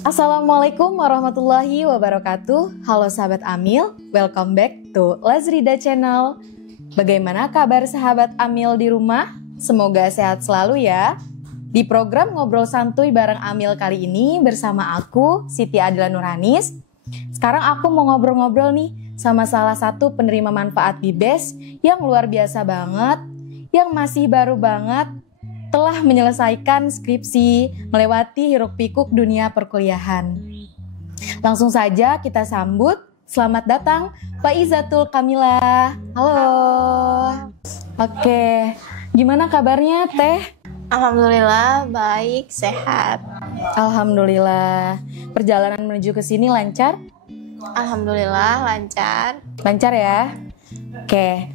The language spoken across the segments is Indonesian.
Assalamualaikum warahmatullahi wabarakatuh. Halo sahabat Amil, welcome back to Lazrida Channel. Bagaimana kabar sahabat Amil di rumah? Semoga sehat selalu ya. Di program Ngobrol Santuy bareng Amil kali ini bersama aku, Siti Adila Nuranis. Sekarang aku mau ngobrol-ngobrol nih sama salah satu penerima manfaat Bibes yang luar biasa banget, yang masih baru banget, telah menyelesaikan skripsi, melewati hiruk-pikuk dunia perkuliahan. Langsung saja kita sambut, selamat datang Faizatul Kamila. Halo. Oke, gimana kabarnya Teh? Alhamdulillah, baik, sehat. Alhamdulillah. Perjalanan menuju ke sini lancar? Alhamdulillah, lancar. Lancar ya? Oke,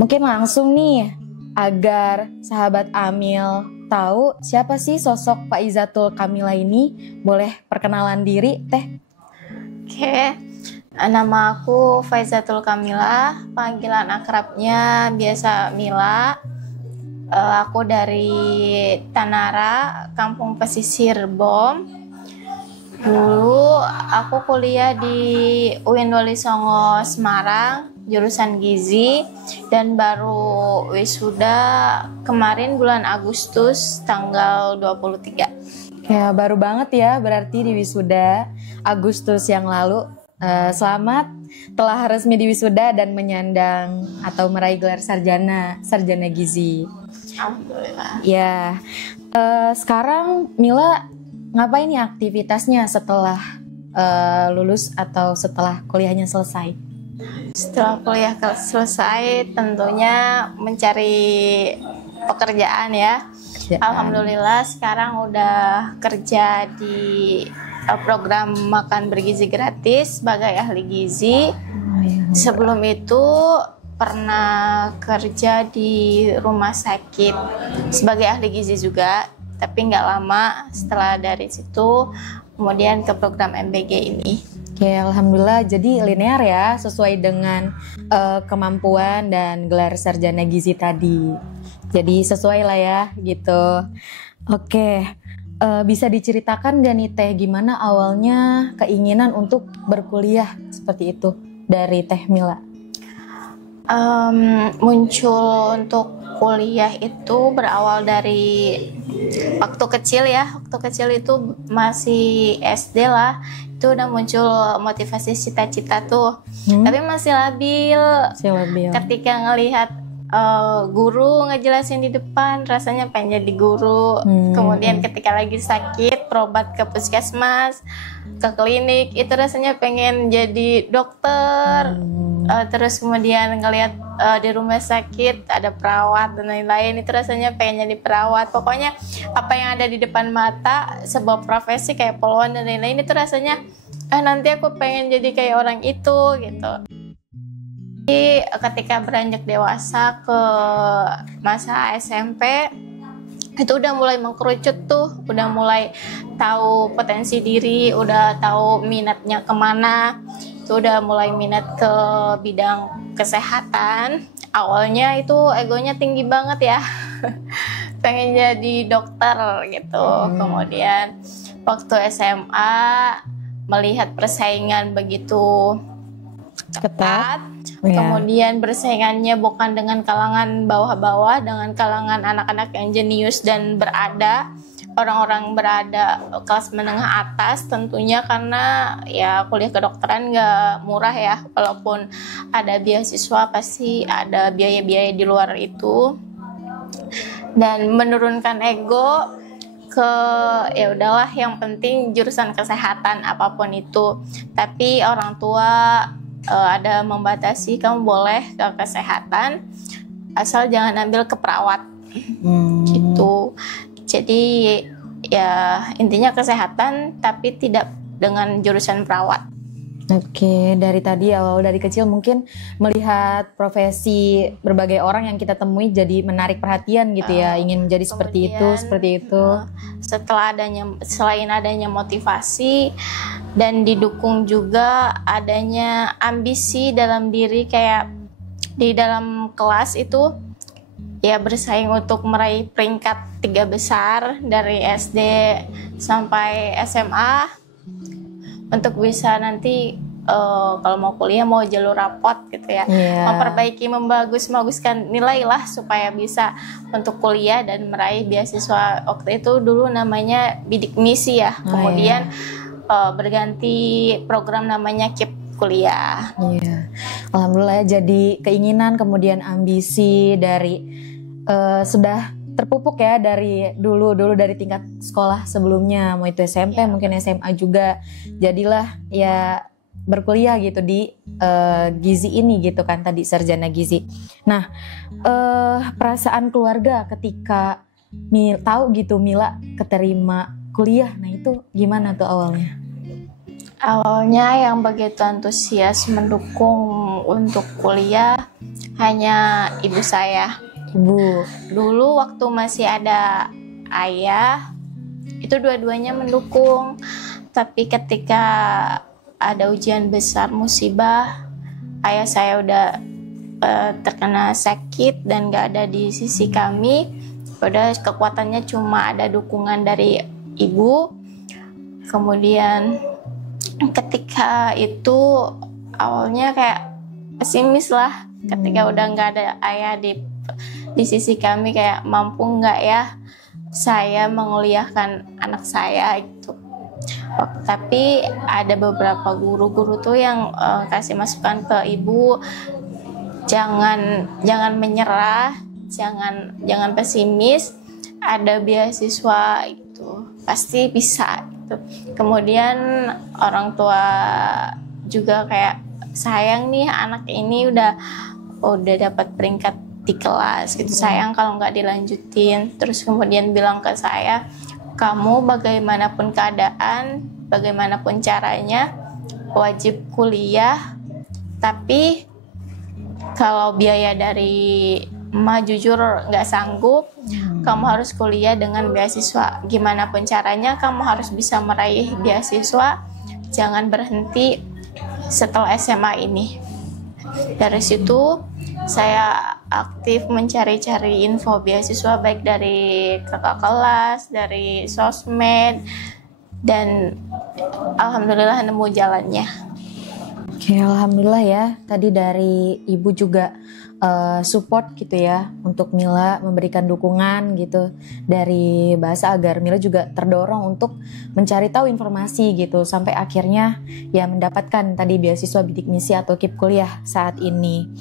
mungkin langsung nih, agar sahabat Amil tahu siapa sih sosok Faizatul Kamila ini, boleh perkenalan diri Teh? Oke, nama aku Faizatul Kamila, panggilan akrabnya biasa Mila. Aku dari Tanara, Kampung Pesisir Bom. Dulu aku kuliah di UIN Wali Songo Semarang, jurusan gizi, dan baru wisuda kemarin bulan Agustus tanggal 23. Ya, baru banget ya berarti di wisuda Agustus yang lalu. Selamat telah resmi di wisuda dan menyandang atau meraih gelar sarjana gizi. Alhamdulillah. Ya, sekarang Mila ngapain nih aktivitasnya setelah lulus atau setelah kuliahnya selesai? Setelah kuliah selesai tentunya mencari pekerjaan ya. Alhamdulillah sekarang udah kerja di program makan bergizi gratis sebagai ahli gizi. Sebelum itu pernah kerja di rumah sakit sebagai ahli gizi juga, tapi nggak lama. Setelah dari situ kemudian ke program MBG ini. Oke, alhamdulillah jadi linear ya, sesuai dengan kemampuan dan gelar sarjana gizi tadi. Jadi sesuai lah ya gitu. Oke, bisa diceritakan gak nih Teh, gimana awalnya keinginan untuk berkuliah seperti itu dari Teh Mila? Muncul untuk kuliah itu berawal dari waktu kecil ya. Waktu kecil itu masih SD lah, itu udah muncul motivasi cita-cita tuh. Tapi masih labil. Ketika ngelihat guru ngejelasin di depan, rasanya pengen jadi guru. Kemudian ketika lagi sakit, berobat ke puskesmas, ke klinik, itu rasanya pengen jadi dokter. Terus kemudian ngelihat di rumah sakit ada perawat dan lain-lain, itu rasanya pengen jadi perawat. Pokoknya apa yang ada di depan mata, sebuah profesi kayak poluan dan lain-lain, itu rasanya nanti aku pengen jadi kayak orang itu gitu. Jadi ketika beranjak dewasa ke masa SMP, itu udah mulai mengkerucut tuh, udah mulai tahu potensi diri, udah tahu minatnya kemana. Itu udah mulai minat ke bidang kesehatan. Awalnya itu egonya tinggi banget ya, pengen jadi dokter gitu. Kemudian waktu SMA melihat persaingan begitu ketat, kemudian bersaingannya bukan dengan kalangan bawah-bawah, dengan kalangan anak-anak yang jenius dan berada, orang-orang berada kelas menengah atas tentunya, karena ya kuliah kedokteran gak murah ya, walaupun ada beasiswa pasti ada biaya-biaya di luar itu. Dan menurunkan ego ke ya udahlah, yang penting jurusan kesehatan apapun itu. Tapi orang tua ada membatasi, kamu boleh ke kesehatan asal jangan ambil ke perawat gitu. Jadi ya intinya kesehatan tapi tidak dengan jurusan perawat. Oke, dari tadi awal dari kecil mungkin melihat profesi berbagai orang yang kita temui jadi menarik perhatian gitu ya, ingin menjadi seperti itu. Selain adanya motivasi dan didukung juga adanya ambisi dalam diri, kayak di dalam kelas itu ya bersaing untuk meraih peringkat 3 besar dari SD sampai SMA. untuk bisa nanti kalau mau kuliah mau jalur rapot gitu ya, memperbaiki, membaguskan nilai lah supaya bisa untuk kuliah dan meraih beasiswa. Waktu itu dulu namanya bidik misi ya, kemudian berganti program namanya KIP kuliah. Alhamdulillah ya, jadi keinginan kemudian ambisi dari sudah terpupuk ya dari dulu dari tingkat sekolah sebelumnya, mau itu SMP mungkin SMA juga, jadilah ya berkuliah gitu di gizi ini gitu kan, tadi sarjana gizi. Nah, perasaan keluarga ketika tahu gitu Mila keterima kuliah, nah itu gimana tuh awalnya? Awalnya yang begitu antusias mendukung untuk kuliah hanya ibu saya. Ibu. Dulu waktu masih ada ayah, itu dua-duanya mendukung. Tapi ketika ada ujian besar, musibah, ayah saya udah terkena sakit dan gak ada di sisi kami. Udah kekuatannya cuma ada dukungan dari ibu. Kemudian ketika itu awalnya kayak pesimis lah. Ketika udah gak ada ayah di sisi kami, kayak mampu nggak ya saya menguliahkan anak saya gitu. Tapi ada beberapa guru-guru tuh yang kasih masukan ke ibu, jangan menyerah, jangan pesimis, ada beasiswa itu pasti bisa gitu. Kemudian orang tua juga kayak sayang nih anak ini udah dapat peringkat di kelas gitu, sayang kalau nggak dilanjutin. Terus kemudian bilang ke saya, kamu bagaimanapun keadaan, bagaimanapun caranya wajib kuliah, tapi kalau biaya dari emak jujur nggak sanggup, kamu harus kuliah dengan beasiswa. Gimana pun caranya kamu harus bisa meraih beasiswa, jangan berhenti setelah SMA ini. Dari situ saya aktif mencari-cari info beasiswa, baik dari kakak kelas, dari sosmed, dan alhamdulillah nemu jalannya. Oke, alhamdulillah ya. Tadi dari ibu juga support gitu ya untuk Mila, memberikan dukungan gitu dari bahasa agar Mila juga terdorong untuk mencari tahu informasi gitu sampai akhirnya ya mendapatkan tadi beasiswa bidik misi atau KIP kuliah saat ini.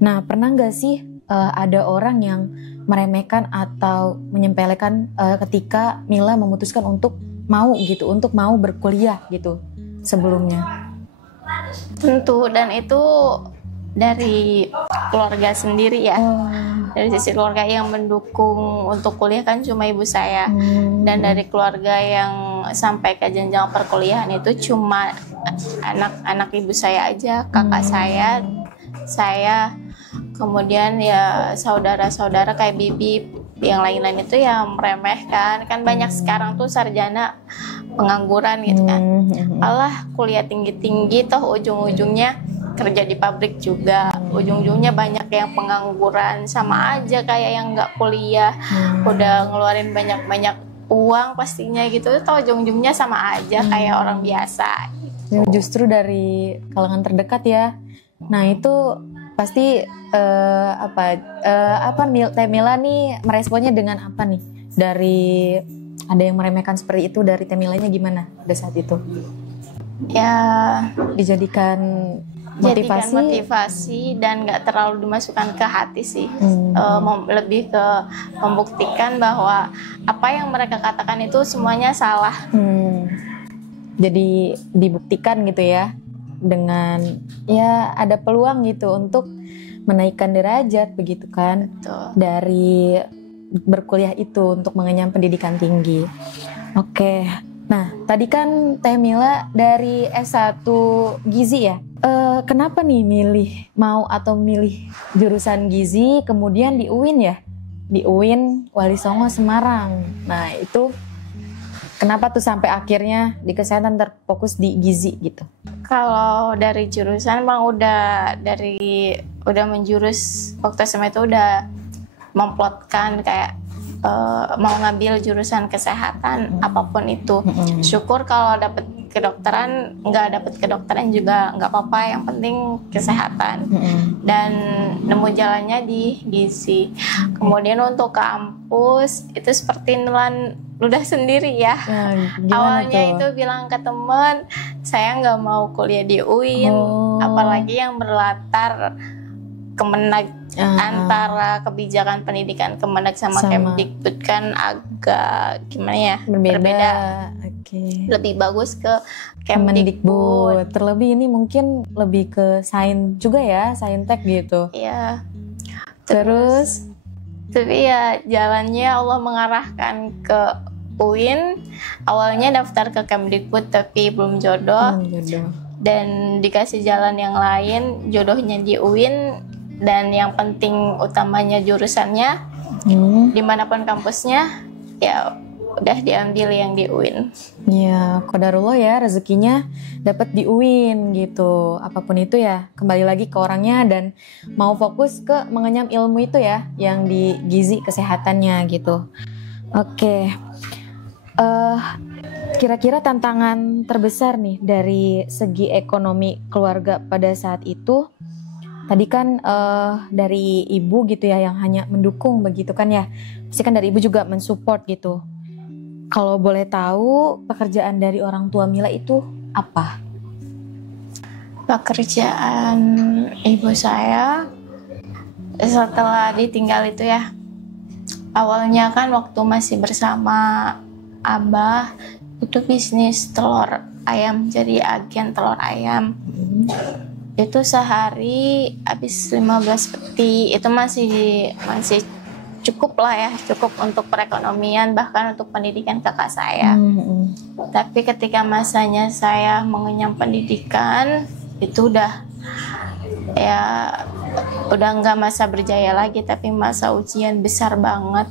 Nah, pernah nggak sih ada orang yang meremehkan atau menyepelekan ketika Mila memutuskan untuk mau berkuliah gitu sebelumnya? Tentu, dan itu dari keluarga sendiri ya. Dari sisi keluarga yang mendukung untuk kuliah kan cuma ibu saya. Dan dari keluarga yang sampai ke jenjang perkuliahan itu cuma anak-anak ibu saya aja, kakak saya, kemudian ya saudara-saudara kayak bibi yang lain-lain itu yang meremehkan. Kan banyak sekarang tuh sarjana pengangguran gitu kan. Alah, kuliah tinggi-tinggi toh ujung-ujungnya kerja di pabrik juga, ujung-ujungnya banyak yang pengangguran, sama aja kayak yang nggak kuliah, udah ngeluarin banyak-banyak uang pastinya gitu, toh ujung-ujungnya sama aja kayak orang biasa gitu. Ya, justru dari kalangan terdekat ya. Nah itu pasti Teh Mila nih meresponnya dengan apa nih? Dari ada yang meremehkan seperti itu, dari Teh Milanya gimana pada saat itu? Ya dijadikan motivasi dan nggak terlalu dimasukkan ke hati sih. Lebih ke membuktikan bahwa apa yang mereka katakan itu semuanya salah. Jadi dibuktikan gitu ya, dengan ya ada peluang gitu untuk menaikkan derajat begitu kan. Betul. Dari berkuliah itu untuk mengenyam pendidikan tinggi. Oke. Nah, tadi kan Teh Mila dari S1 Gizi ya. Kenapa nih milih jurusan Gizi kemudian di UIN ya? Di UIN Wali Songo Semarang. Nah, itu kenapa tuh sampai akhirnya di kesehatan terfokus di Gizi gitu? Kalau dari jurusan Bang udah menjurus waktu SMA itu udah memplotkan kayak mau ngambil jurusan kesehatan apapun itu. Syukur kalau dapet kedokteran, nggak dapet kedokteran juga nggak apa-apa, yang penting kesehatan. Dan nemu jalannya di gizi. Kemudian untuk kampus itu seperti nelan ludah sendiri ya. Awalnya tuh? itu bilang ke temen, saya nggak mau kuliah di UIN, apalagi yang berlatar Kemenag, antara kebijakan pendidikan Kemenag sama Kemdikbud kan agak gimana ya, berbeda. Lebih bagus ke Kemdikbud. Terlebih ini mungkin lebih ke sains juga ya, saintek gitu. Iya. Terus tapi ya jalannya Allah mengarahkan ke UIN. Awalnya daftar ke Kemdikbud tapi belum jodoh. Dan dikasih jalan yang lain, jodohnya di UIN. Dan yang penting utamanya jurusannya, dimanapun kampusnya, ya udah diambil yang di UIN. Ya, qadarullah ya, rezekinya dapat di UIN gitu. Apapun itu ya, kembali lagi ke orangnya dan mau fokus ke mengenyam ilmu itu ya, yang di gizi kesehatannya gitu. Oke. Kira-kira tantangan terbesar nih dari segi ekonomi keluarga pada saat itu, tadi kan dari ibu gitu ya yang hanya mendukung begitu kan ya, pasti kan dari ibu juga mensupport gitu. Kalau boleh tahu pekerjaan dari orang tua Mila itu apa? Pekerjaan ibu saya setelah ditinggal itu ya, awalnya kan waktu masih bersama Abah itu bisnis telur ayam, jadi agen telur ayam. Itu sehari habis 15 peti, itu masih cukup lah ya, cukup untuk perekonomian, bahkan untuk pendidikan kakak saya. Tapi ketika masanya saya mengenyam pendidikan, itu udah nggak masa berjaya lagi, tapi masa ujian besar banget.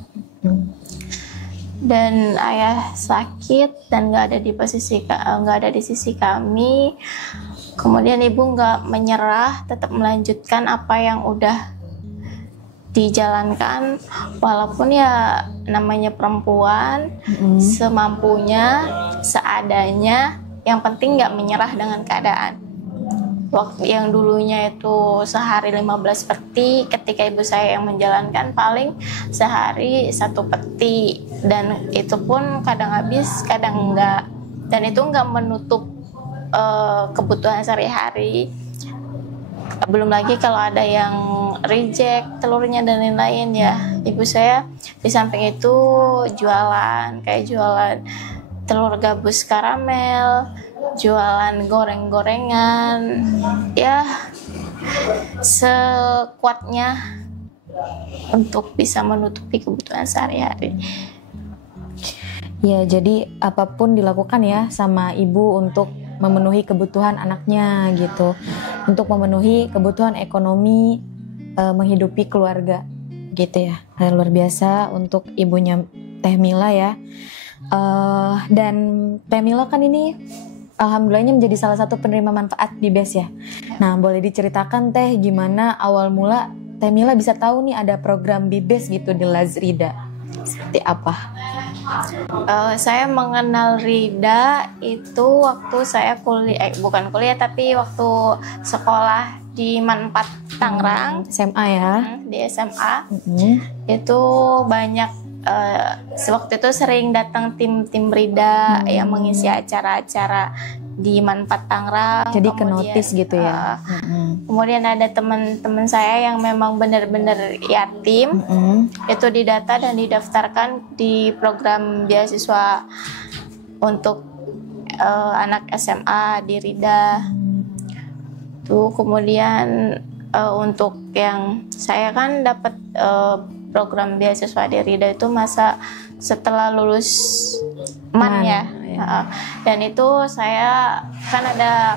Dan ayah sakit dan nggak ada di sisi kami. Kemudian ibu nggak menyerah, tetap melanjutkan apa yang udah dijalankan, walaupun ya namanya perempuan, semampunya, seadanya, yang penting nggak menyerah dengan keadaan. Waktu yang dulunya itu sehari 15 peti, ketika ibu saya yang menjalankan paling sehari 1 peti, dan itu pun kadang habis, kadang enggak, dan itu enggak menutup kebutuhan sehari-hari. Belum lagi kalau ada yang reject telurnya dan lain-lain ya, ibu saya di samping itu jualan telur gabus karamel, jualan goreng-gorengan, ya sekuatnya untuk bisa menutupi kebutuhan sehari-hari. Ya, jadi apapun dilakukan ya sama ibu untuk memenuhi kebutuhan anaknya gitu, untuk memenuhi kebutuhan ekonomi, menghidupi keluarga gitu ya. Luar biasa untuk ibunya Teh Mila ya. Dan Teh Mila kan ini alhamdulillahnya menjadi salah satu penerima manfaat di BES ya. Nah, boleh diceritakan Teh gimana awal mula Teh Mila bisa tahu nih ada program BIBES gitu di Lazrida? Seperti apa? Saya mengenal Rida itu waktu saya bukan kuliah tapi waktu sekolah di Man 4 Tangerang, SMA ya. Di SMA. Itu banyak sewaktu itu sering datang tim Rida yang mengisi acara-acara di Man 4 Tangerang. Jadi ke notice gitu ya. Kemudian ada teman-teman saya yang memang benar-benar yatim, itu didata dan didaftarkan di program beasiswa untuk anak SMA di Rida. Tuh kemudian untuk yang saya kan dapat program beasiswa di Rida itu masa setelah lulus MAN ya. Dan itu saya kan ada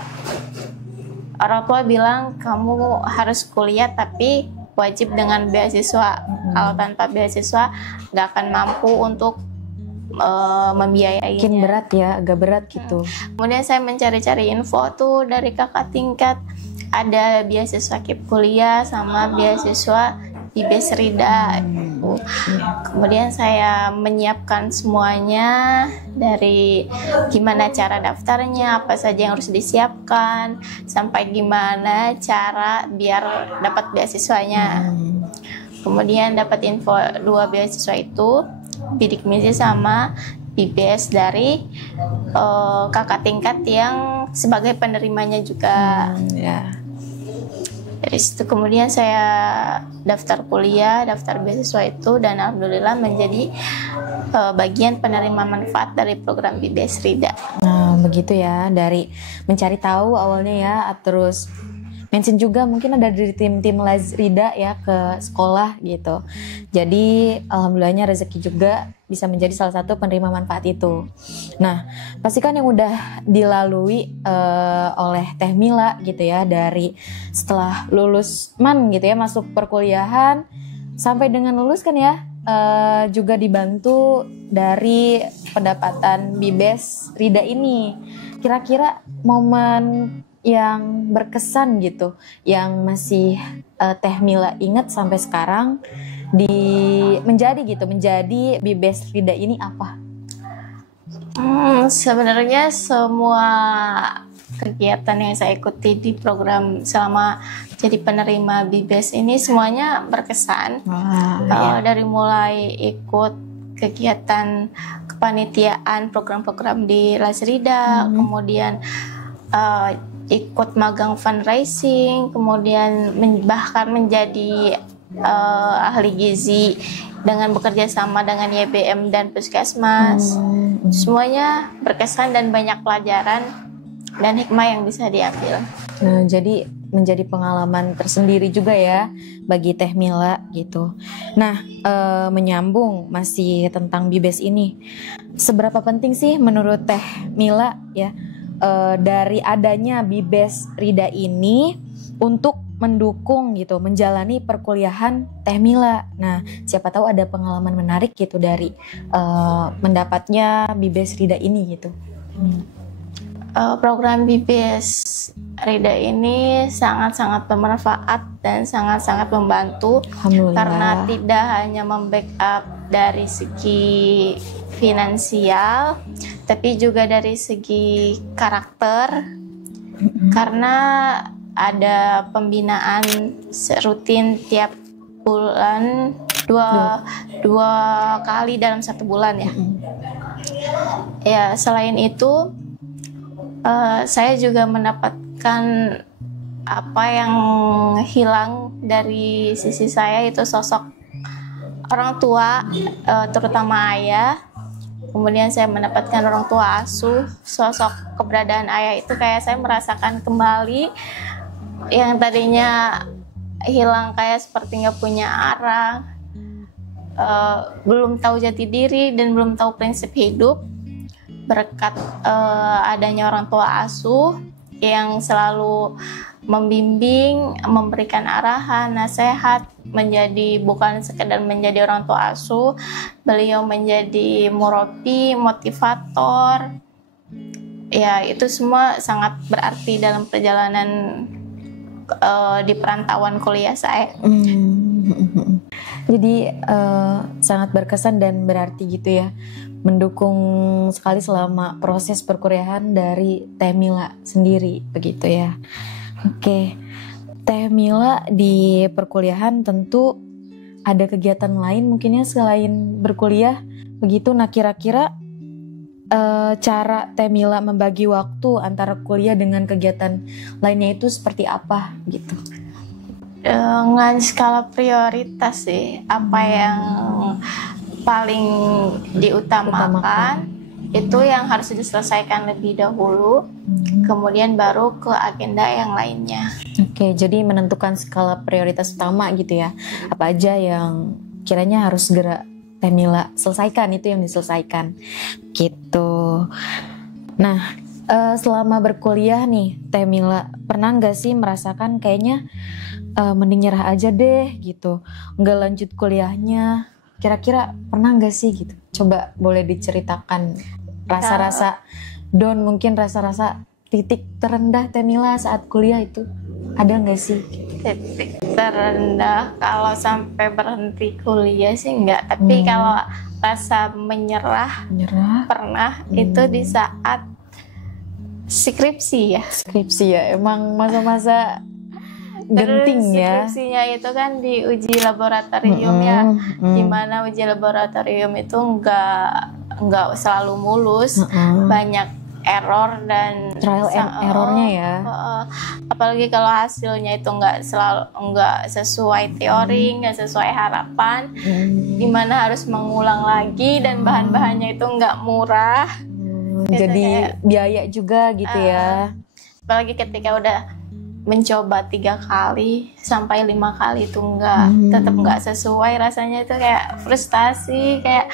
orang tua bilang kamu harus kuliah tapi wajib dengan beasiswa. Kalau tanpa beasiswa nggak akan mampu untuk membiayainya. Mungkin berat ya, agak berat gitu. Kemudian saya mencari-cari info tuh dari kakak tingkat, ada beasiswa KIP kuliah sama beasiswa di BES Rida. aku. Kemudian saya menyiapkan semuanya, dari gimana cara daftarnya, apa saja yang harus disiapkan, sampai gimana cara biar dapat beasiswanya. Kemudian dapat info 2 beasiswa itu, bidik misi sama BBS dari kakak tingkat yang sebagai penerimanya juga. Dari situ kemudian saya daftar kuliah, daftar beasiswa itu, dan alhamdulillah menjadi bagian penerima manfaat dari program BBS Rida. Nah, begitu ya, dari mencari tahu awalnya ya, terus mention juga mungkin ada dari tim-tim Les Rida ya ke sekolah gitu. Jadi alhamdulillahnya rezeki juga bisa menjadi salah satu penerima manfaat itu. Nah, pastikan yang udah dilalui oleh Teh Mila gitu ya, dari setelah lulus gitu ya, masuk perkuliahan sampai dengan lulus kan ya, juga dibantu dari pendapatan BBS Rida ini. Kira-kira momen yang berkesan gitu, yang masih Teh Mila ingat sampai sekarang menjadi BBS Rida ini apa? Sebenarnya semua kegiatan yang saya ikuti di program selama jadi penerima BBS ini semuanya berkesan. Dari mulai ikut kegiatan kepanitiaan program-program di Les Rida, kemudian ikut magang fundraising, kemudian bahkan menjadi ahli gizi dengan bekerja sama dengan YBM dan Puskesmas. Semuanya berkesan dan banyak pelajaran dan hikmah yang bisa diambil. Nah, jadi menjadi pengalaman tersendiri juga ya bagi Teh Mila gitu. Nah, menyambung masih tentang BBS ini, seberapa penting sih menurut Teh Mila ya dari adanya BBS Rida ini untuk mendukung gitu menjalani perkuliahan Teh Mila? Nah, siapa tahu ada pengalaman menarik gitu dari mendapatnya BBS Rida ini gitu. Program BBS Rida ini sangat-sangat bermanfaat dan sangat-sangat membantu, karena tidak hanya membackup dari segi finansial, tapi juga dari segi karakter, karena ada pembinaan rutin tiap bulan, dua kali dalam 1 bulan ya. Ya, selain itu saya juga mendapatkan apa yang hilang dari sisi saya, itu sosok orang tua, terutama ayah. Kemudian saya mendapatkan orang tua asuh, sosok keberadaan ayah itu kayak saya merasakan kembali yang tadinya hilang, kayak seperti nggak punya arah, belum tahu jati diri dan belum tahu prinsip hidup. Berkat adanya orang tua asuh yang selalu membimbing, memberikan arahan, nasihat, bukan sekedar menjadi orang tua asuh, beliau menjadi murabi, motivator. Ya, itu semua sangat berarti dalam perjalanan di perantauan kuliah saya. Jadi sangat berkesan dan berarti gitu ya, mendukung sekali selama proses perkuliahan dari Teh Mila sendiri begitu ya. Oke, Teh Mila di perkuliahan tentu ada kegiatan lain mungkinnya selain berkuliah begitu. Nah, kira-kira cara Teh Mila membagi waktu antara kuliah dengan kegiatan lainnya itu seperti apa gitu? Dengan skala prioritas sih, apa yang paling diutamakan itu yang harus diselesaikan lebih dahulu, kemudian baru ke agenda yang lainnya. Oke, jadi menentukan skala prioritas utama gitu ya. Apa aja yang kiranya harus segera Teh Mila selesaikan, itu yang diselesaikan gitu. Nah, selama berkuliah nih Teh Mila pernah nggak sih merasakan kayaknya mending nyerah aja deh gitu, nggak lanjut kuliahnya? Kira-kira pernah nggak sih gitu? Coba boleh diceritakan rasa-rasa down, mungkin rasa-rasa titik terendah Teh Mila saat kuliah itu ada nggak sih? Titik terendah kalau sampai berhenti kuliah sih enggak, tapi kalau rasa menyerah pernah itu di saat skripsi ya. Skripsi ya, emang masa-masa genting ya. Skripsinya itu kan di uji laboratorium ya, dimana uji laboratorium itu enggak selalu mulus, banyak error dan trial and errornya ya. Apalagi kalau hasilnya itu nggak sesuai teori, nggak sesuai harapan, dimana harus mengulang lagi dan bahan-bahannya itu nggak murah. Gitu, jadi kayak, biaya juga gitu ya. Apalagi ketika udah mencoba 3 kali sampai 5 kali itu tetap nggak sesuai, rasanya itu kayak frustasi, kayak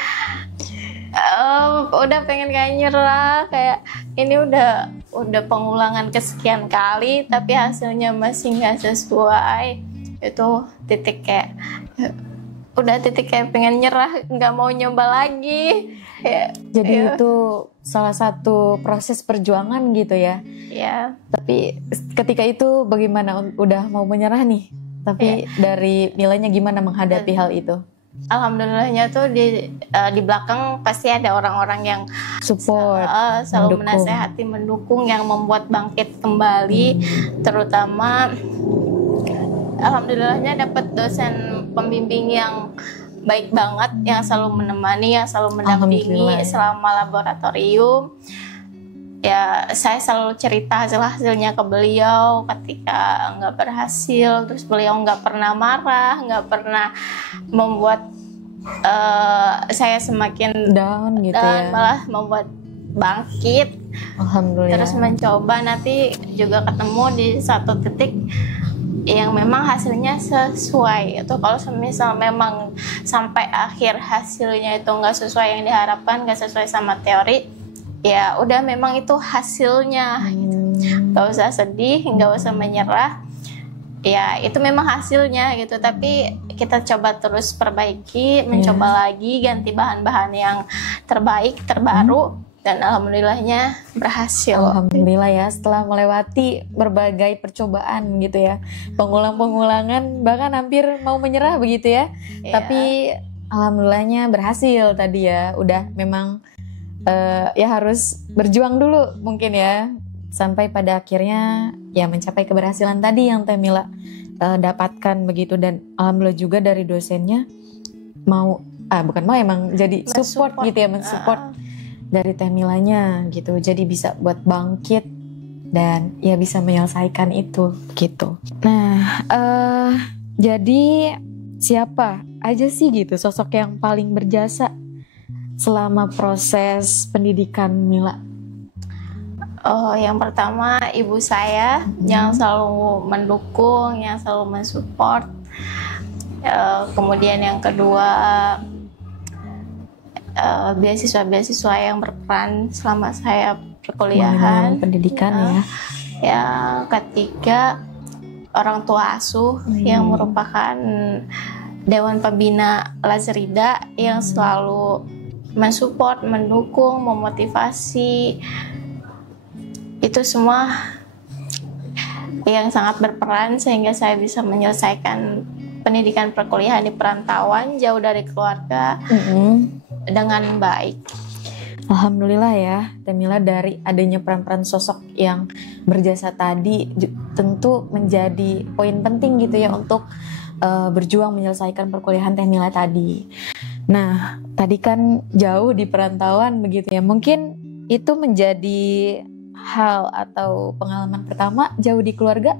udah pengen kayak nyerah, kayak ini udah pengulangan kesekian kali tapi hasilnya masih nggak sesuai. Itu titik kayak pengen nyerah, nggak mau nyoba lagi ya. Jadi itu salah satu proses perjuangan gitu ya. Iya. Tapi ketika itu bagaimana, udah mau menyerah nih, tapi dari nilainya gimana menghadapi hal itu? Alhamdulillahnya tuh di belakang pasti ada orang-orang yang support, selalu menasehati, mendukung, yang membuat bangkit kembali. Terutama alhamdulillahnya dapat dosen pembimbing yang baik banget, yang selalu menemani, yang selalu mendampingi selama laboratorium. Ya, saya selalu cerita hasilnya ke beliau ketika nggak berhasil, terus beliau nggak pernah marah, nggak pernah membuat saya semakin down gitu ya, malah membuat bangkit. Alhamdulillah. Terus mencoba, nanti juga ketemu di satu titik yang memang hasilnya sesuai. Itu kalau misal memang sampai akhir hasilnya itu nggak sesuai yang diharapkan, nggak sesuai sama teori, ya udah memang itu hasilnya. Nggak usah sedih, nggak usah menyerah, ya itu memang hasilnya gitu. Tapi kita coba terus perbaiki, mencoba lagi, ganti bahan-bahan yang terbaik, terbaru, dan alhamdulillahnya berhasil. Alhamdulillah ya, setelah melewati berbagai percobaan gitu ya, pengulangan, bahkan hampir mau menyerah begitu ya, tapi alhamdulillahnya berhasil tadi ya. Udah memang ya harus berjuang dulu mungkin ya, sampai pada akhirnya ya mencapai keberhasilan tadi yang Teh Mila dapatkan begitu. Dan alhamdulillah juga dari dosennya emang jadi support gitu ya, mensupport dari Teh Milanya gitu, jadi bisa buat bangkit dan ya bisa menyelesaikan itu gitu. Nah, jadi siapa aja sih gitu sosok yang paling berjasa selama proses pendidikan Mila? Oh, yang pertama ibu saya yang selalu mendukung, yang selalu mensupport. Kemudian yang kedua beasiswa yang berperan selama saya perkuliahan, pendidikan ya. Yang ketiga orang tua asuh yang merupakan Dewan Pembina Lazrida yang selalu mensupport, mendukung, memotivasi. Itu semua yang sangat berperan sehingga saya bisa menyelesaikan pendidikan perkuliahan di perantauan jauh dari keluarga dengan baik. Alhamdulillah ya Teh Mila, dari adanya peran-peran sosok yang berjasa tadi tentu menjadi poin penting gitu ya untuk berjuang menyelesaikan perkuliahan Teh Mila tadi. Nah, tadi kan jauh di perantauan begitu ya, mungkin itu menjadi hal atau pengalaman pertama jauh di keluarga.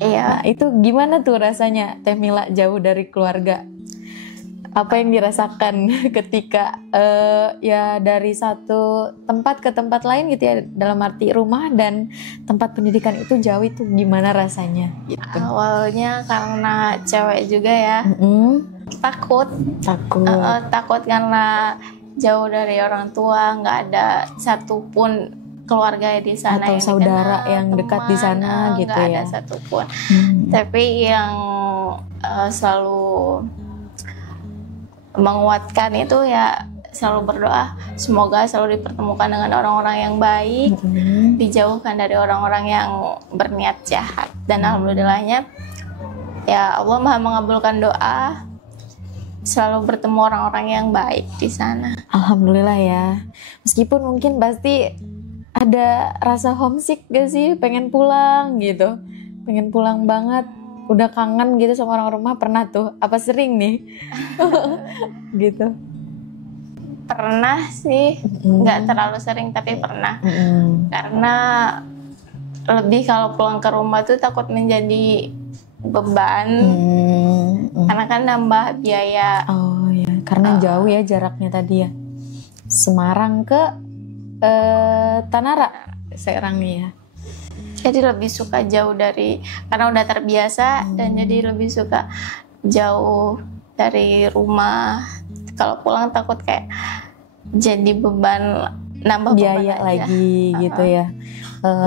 Iya. Nah, itu gimana tuh rasanya Teh Mila jauh dari keluarga? Apa yang dirasakan ketika ya dari satu tempat ke tempat lain gitu ya, dalam arti rumah dan tempat pendidikan itu jauh, itu gimana rasanya? Gitu. Awalnya karena cewek juga ya, takut karena jauh dari orang tua, nggak ada satupun keluarga di sana atau yang saudara dikenal, yang dekat di sana gitu nggak ya. Nggak ada satupun. Tapi yang selalu menguatkan itu ya selalu berdoa semoga selalu dipertemukan dengan orang-orang yang baik, dijauhkan dari orang-orang yang berniat jahat. Dan alhamdulillahnya ya Allah Maha mengabulkan doa, selalu bertemu orang-orang yang baik di sana. Alhamdulillah ya. Meskipun mungkin pasti ada rasa homesick gak sih, pengen pulang gitu, pengen pulang banget, udah kangen gitu sama orang rumah, pernah tuh? Apa sering nih? Gitu. Pernah sih, nggak terlalu sering tapi pernah. Karena lebih kalau pulang ke rumah tuh takut menjadi beban, karena kan nambah biaya. Oh ya, karena jauh ya jaraknya tadi ya. Semarang ke Tanara sekarang nih ya. Jadi lebih suka jauh karena udah terbiasa dan jadi lebih suka jauh dari rumah. Kalau pulang takut kayak jadi beban, nambah biaya beban lagi gitu ya.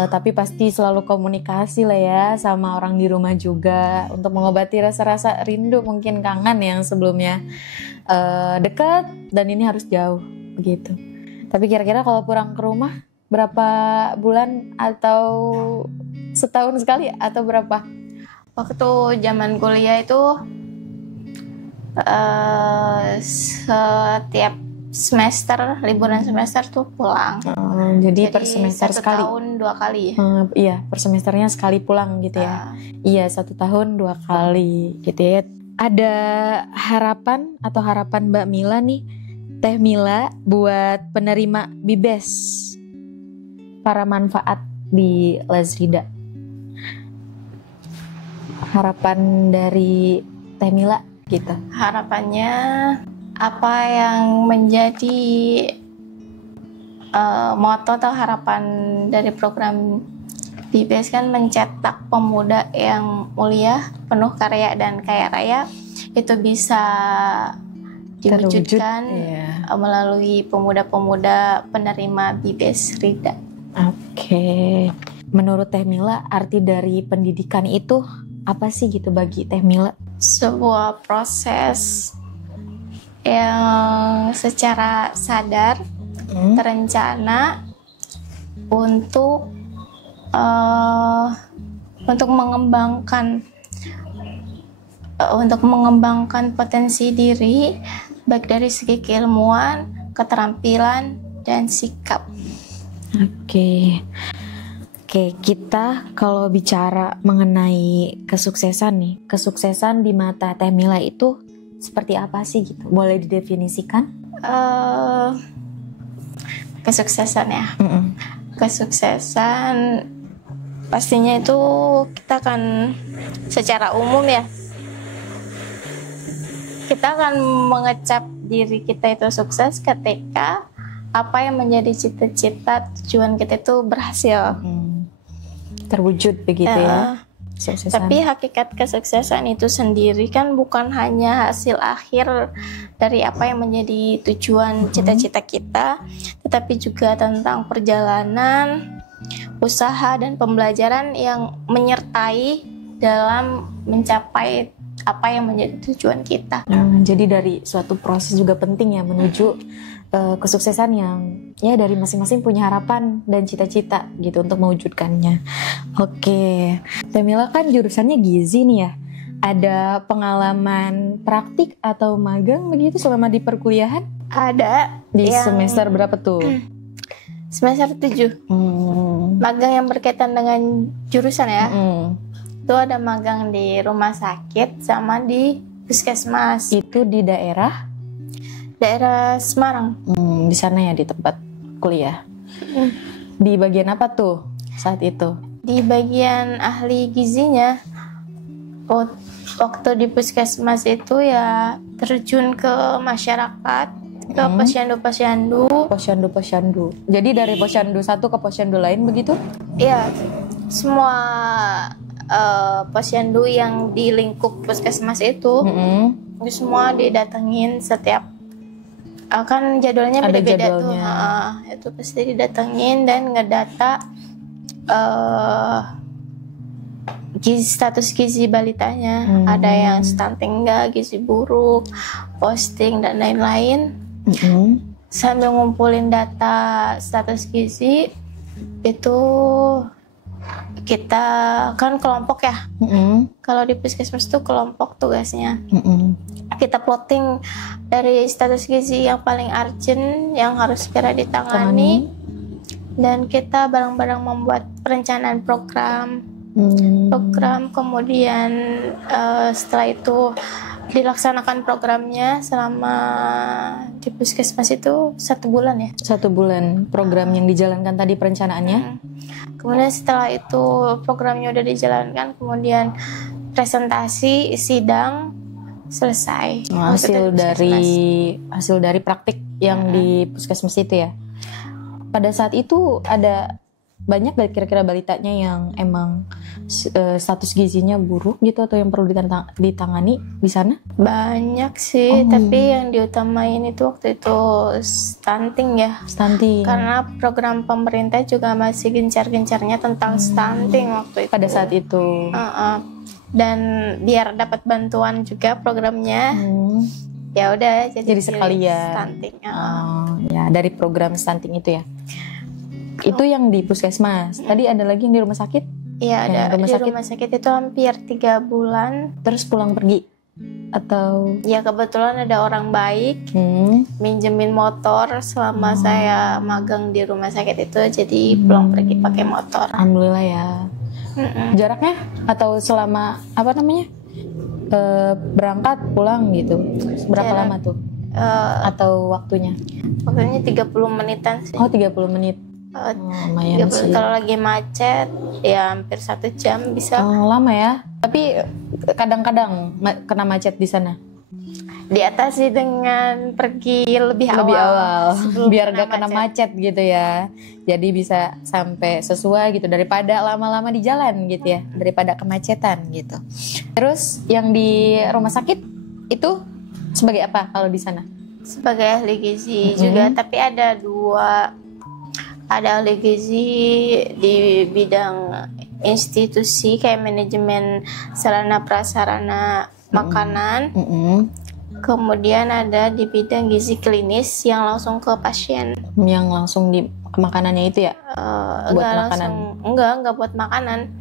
Tapi pasti selalu komunikasi lah ya sama orang di rumah juga untuk mengobati rasa-rasa rindu, mungkin kangen yang sebelumnya dekat dan ini harus jauh begitu. Tapi kira-kira kalau pulang ke rumah berapa bulan atau setahun sekali atau berapa? Waktu zaman kuliah itu setiap semester, liburan semester tuh pulang. Jadi per semester sekali? 1 tahun 2 kali ya? Iya, per semesternya sekali pulang gitu ya? Iya, 1 tahun 2 kali gitu ya. Ada harapan atau harapan Mbak Mila nih, Teh Mila, buat penerima BIBES para manfaat di Lazrida? Harapan dari Teh Mila gitu. Harapannya apa yang menjadi moto atau harapan dari program BIBES kan mencetak pemuda yang mulia, penuh karya dan kaya raya, itu bisa diwujudkan melalui pemuda-pemuda penerima BIBES Rida. Oke. Menurut Teh Mila, arti dari pendidikan itu apa sih gitu bagi Teh Mila? Sebuah proses yang secara sadar, terencana untuk mengembangkan potensi diri, baik dari segi keilmuan, keterampilan, dan sikap. Oke, kita kalau bicara mengenai kesuksesan nih, kesuksesan di mata Teh Mila itu seperti apa sih gitu? Boleh didefinisikan? Kesuksesan ya. Kesuksesan pastinya itu kita akan secara umum ya, kita akan mengecap diri kita itu sukses ketika apa yang menjadi cita-cita tujuan kita itu berhasil, terwujud begitu ya. Tapi hakikat kesuksesan itu sendiri kan bukan hanya hasil akhir dari apa yang menjadi tujuan cita-cita kita, tetapi juga tentang perjalanan, usaha, dan pembelajaran yang menyertai dalam mencapai apa yang menjadi tujuan kita. Jadi dari suatu proses juga penting ya menuju kesuksesan yang ya dari masing-masing punya harapan dan cita-cita gitu untuk mewujudkannya. Oke, Teh Mila kan jurusannya gizi nih ya. Ada pengalaman praktik atau magang begitu selama di perkuliahan? Ada. Di semester berapa tuh? Semester 7. Magang yang berkaitan dengan jurusan ya. Itu ada magang di rumah sakit sama di puskesmas. Itu di daerah Semarang. Di sana ya, di tempat kuliah. Di bagian apa tuh saat itu? Di bagian ahli gizinya. Waktu di puskesmas itu ya terjun ke masyarakat, ke posyandu. Jadi dari posyandu satu ke posyandu lain begitu? Iya, semua posyandu yang di lingkup puskesmas itu semua didatengin setiap kan jadwalnya beda-beda tuh. Itu pasti didatengin dan ngedata status gizi balitanya. Ada yang stunting enggak, gizi buruk, posting dan lain-lain. Sambil ngumpulin data status gizi itu kita kan kelompok ya. Kalau di puskesmas tuh kelompok tugasnya. Kita plotting dari status gizi yang paling urgent yang harus segera ditangani. Dan kita bareng-bareng membuat perencanaan program. Kemudian setelah itu dilaksanakan programnya selama di puskesmas itu 1 bulan ya. 1 bulan program yang dijalankan tadi perencanaannya. Kemudian setelah itu programnya udah dijalankan, kemudian presentasi, sidang, selesai. Hasil dari praktik yang di puskesmas itu ya. Pada saat itu ada banyak kira-kira balitanya yang emang status gizinya buruk gitu atau yang perlu ditangani di sana? Banyak sih, tapi yang diutamain itu waktu itu stunting ya. Stunting. Karena program pemerintah juga masih gencar-gencarnya tentang stunting waktu itu. Pada saat itu. Dan biar dapat bantuan juga programnya, ya udah jadi sekalian stunting. Ya dari program stunting itu ya. Itu yang di puskesmas. Tadi ada lagi yang di rumah sakit? Iya, ada rumah sakit itu hampir 3 bulan. Terus pulang pergi? Atau? Ya kebetulan ada orang baik minjemin motor selama saya magang di rumah sakit itu, jadi pulang pergi pakai motor. Alhamdulillah ya. Jaraknya? Atau selama berangkat pulang gitu? Berapa lama tuh? Atau waktunya? Waktunya 30 menitan sih. Oh 30 menit. Lumayan sih. Kalau lagi macet ya hampir 1 jam bisa. Lama ya. Tapi kadang-kadang kena macet di sana. Diatasi dengan pergi lebih awal biar gak kena macet gitu ya. Jadi bisa sampai sesuai gitu daripada lama-lama di jalan gitu ya, daripada kemacetan gitu. Terus yang di rumah sakit itu sebagai apa kalau di sana? Sebagai ahli gizi juga, tapi ada ahli gizi di bidang institusi kayak manajemen sarana prasarana makanan. Kemudian ada di bidang gizi klinis yang langsung ke pasien. Yang langsung di makanannya itu ya? Buat makanan? Enggak buat makanan.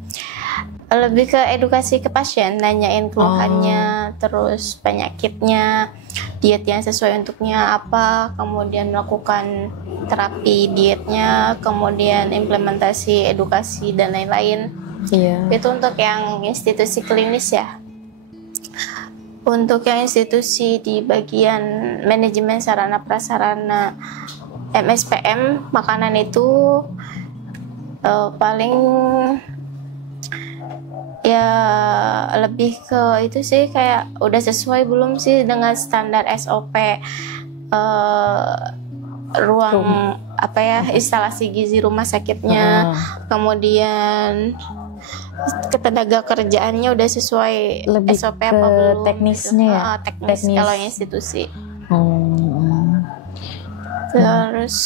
Lebih ke edukasi ke pasien, nanyain keluhannya, terus penyakitnya, diet yang sesuai untuknya apa, kemudian melakukan terapi dietnya, kemudian implementasi edukasi dan lain-lain. Iya. Itu untuk yang institusi klinis ya. Untuk yang institusi di bagian manajemen sarana prasarana MSPM makanan itu paling ya lebih ke itu sih, kayak udah sesuai belum sih dengan standar SOP ruang instalasi gizi rumah sakitnya. Kemudian ketenaga kerjaannya udah sesuai lebih SOP apa belum? Teknisnya ya? Teknis kalau institusi. Terus